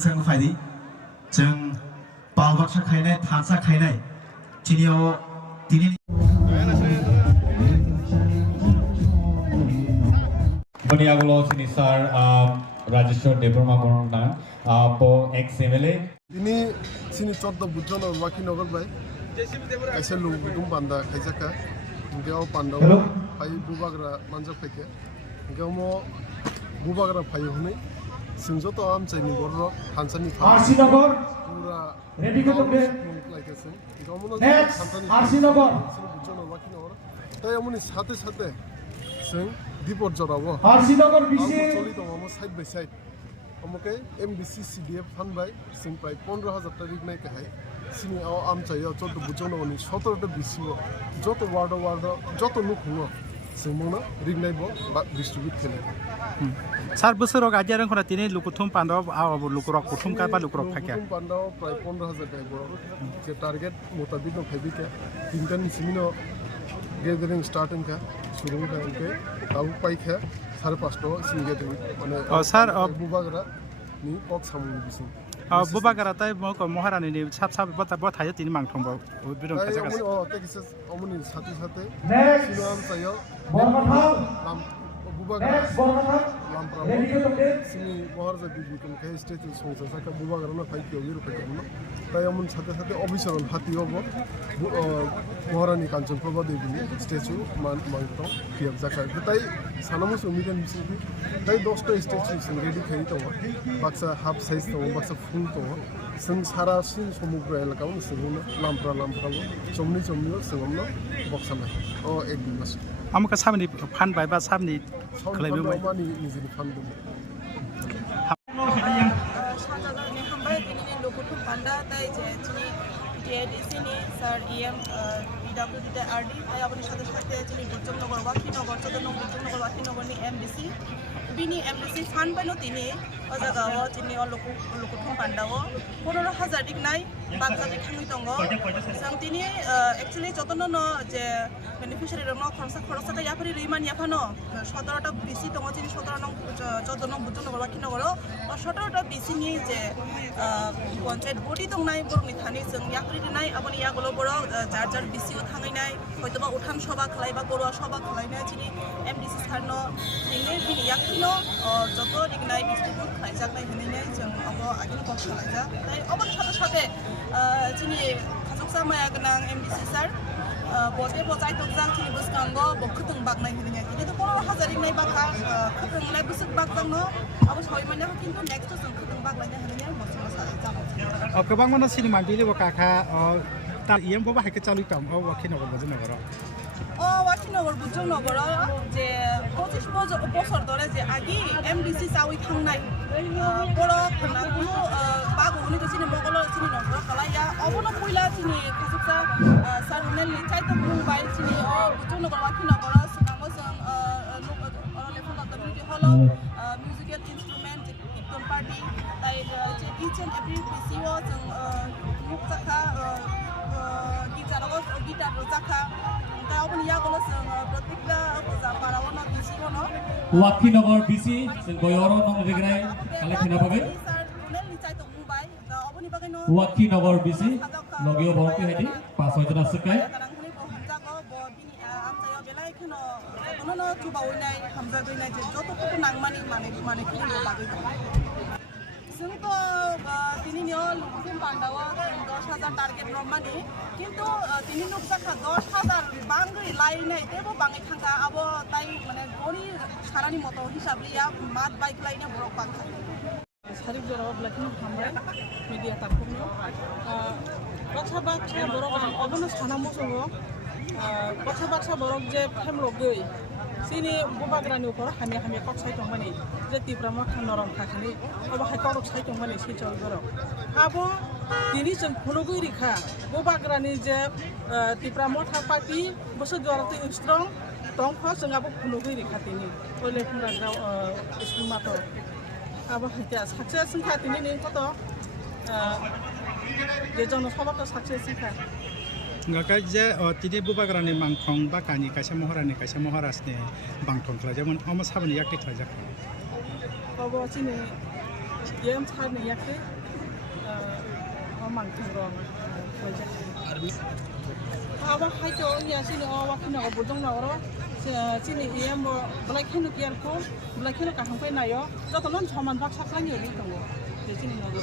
बुस्रांग फायदि जों बाल बाक्सा खायनाय थानसा खायनाय तिनियाव तिनि Baniagulo sini sar Rajeshwar Debroma Borona po ex-MLA. Ini sini contoh bujon or waki nogal bay. Kaisa lu gum panda kaisa ka. Engkau panda. Pai bubagra manjak peke. Engkau mo bubagra pai hone. Singjo to am cai ni borro thansa ni pha. Arsinagar. Pura. Ready ko tobe. Like sing. Engkau mo na Next. Arsinagar. Sini bujon or waki nogal. Tai amuni sate sate. Sing. Dipor jorabo. Arsinagar bisi. Choli to amo side by side. Amoke MBC CDF fan by sing prai 15,000 ta Rignai ka hai sini ao am chaiyo choto bujono oni 17 ta BC bo joto ward joto nuk huo singmona Rignai bo distribute khele sar bosoro gajarang khona tini lukuthum pandaw abo lukurok kuthum ka ba lukurok phakya lukuthum pandaw prai 15,000 ta bo je target mutabik no phaibi ka tintan simino gathering starting ka shuru ka ke tabu pai kha 5:30 sing gathering mane sir bubagra ni ok samu bisin bubagra tai mo ko moharani ni sap sap bata bo thayo tini mangthong bo bidon kaja kaja o tekis omuni sate sate sinam sayo bubagra lampra sini bahar ja bibi kum kai state songsa saka bubagra na phai kyo giru phai no tai amun sate sate obisharon hati obo moharani kanchan prabha devi statue mangto kiyak jaka tai sanamu sumidan bisbi tai 10 ta statue sing ready khai to baksa half size to baksa full to sing sara sin somugra elaka un sing lampra chomni singomno boxana o ek dimas amka samni phan bai ba samni khlaibu bai mani nizini fan dum সাজাদানি হামবাই তিনি লোকটু পান্ডা তাই যে তিনি টিএডিসিনি sir EM পিডব্লিউডিতে RD তাই আপনি সাথে সাথে তিনি বুজনগর ওয়াকিনগর চদনগর বুজনগর ওয়াকিনগরনি MBC বিনি এমবিসি ফান পাইনো তিনি ও জায়গাও তিনি লোকটু পান্ডাও 15,000 Rignai Bakkha থাঙ্গি দङ जों তিনি एक्चुअली যতন যে বেনিফিশিয়ারি রং খরচা কা ইয়াফারি রিমান ইয়াফানো 17টা বিসি দङ তিনি 17 নং 14 নং বুজনগর ওয়াকিনগর ও 17টা বিসি নি যে পঞ্চায়েত বডি দংনাই বরংনি থানি जों ইয়াফারি দিনাই আপনি ইয়াগুলো বড় যার বিসিও থাঙ্গাইনাই হয়তোবা উঠান সভা খালাইবা বড় সভা খালাইনাই তিনি এমডিসি সারনো তিনি বিনি ইয়াকিনো যত Rignai ডিস্ট্রিক্ট খাইজাকনাই হইনাই जों আবো আগিনো বক্স খালাইজা তাই অবন সাথে তিনি খাজকসা মায়া गोनां एमडीसी सार बते बजाय तंजां তিনি বসকাঙ্গো বখতং বাগনাই হইনাই তিনি তো 15,000 Rignai Bakkha খতংলাই বুসক বাগজাंनो আবো সয় মানে কিন্তু নেক্সট जों খতং বাগলাইনা হইনাই মসলা জানো गोबां मानो सिनेमा बिले बकाखा ता इएम बो हाइके चालु काम ओ वाकिनगर बुजनगर वाकिनगर बुजनगर जे 25 বছর ধরে যে আগে এমডিসি চাউই থাংনাই বড় খনাকু বাগুনি তো সিনে মগল সিনে নগর খালাইয়া অবন কইলা সিনে খাসুকসা সারুনেল চাইতো মোবাইল সিনে বুজনগর वाकिनगर সিকাঙ্গ जों লেফন কমিউনিটি হল মিউজিক্যাল ইনস্ট্রুমেন্ট কীর্তন পার্টি তাই যে ইচ এন্ড এভরি পিসিও जों মুখ চাকা গিটার জাখা তাই আপনি ইয়াগুলো जों প্রত্যেকটা জাপারাওনা বিসিওনো Wakinogor BC जों गयरो नং Rignai काले खिनाबगे सारनेल चाइतो मोबाइल अपनी बागैनो Wakinogor BC লগিও বরকে হাইদি 5 জন আসকাই কোনো চুবা হইনাই হামজা গইনাই যে যতটুকু নাংমানি মানে কি লাগে जोंतो তিনি নিও লুকুম পান্ডাওয়া 10,000 টার্গেট রমানি কিন্তু তিনি নুকসাখা 10,000 বাংগি লাইনাই তেবো বাঙাই থাঙ্গা আবো তাই মানে গনি সারানি মতো হিসাবলিয়া মাত বাইক লাইনে বড় পাঙ্খা সারিক জরাব লাকিন হামরাই মিডিয়া তাকুমনো বাক্সা বড় অবন সানামো সঙ্গ বাক্সা বড় যে ফেমলো গই sini bubagrani upor hami kok sai tongmani je tipramo thanorong thakani abo hai korok sai tongmani si chol goro abo tini जों phunogui rikha bubagrani je tipramo tha party boso jorati strong tongkho जों abo phunogui rikha tini oile phunragrao school mato abo hatia success singkha tini ning koto je jono sobato success singkha ngakai je tini bubagrani mangthong ba kani kaisa moharani kaisa moharasni bangthong khlajamon amo sabani yakti khlajak abo chini em thay này yak thế mang thùng rong apa hai chỗ nhà xin waktu nào có bung nào đó xin em balik khi nó kian không balik khi nó cả không phải này yo cho tao nó cho mình bắt sắc lắm nhiều đi tao để xin nó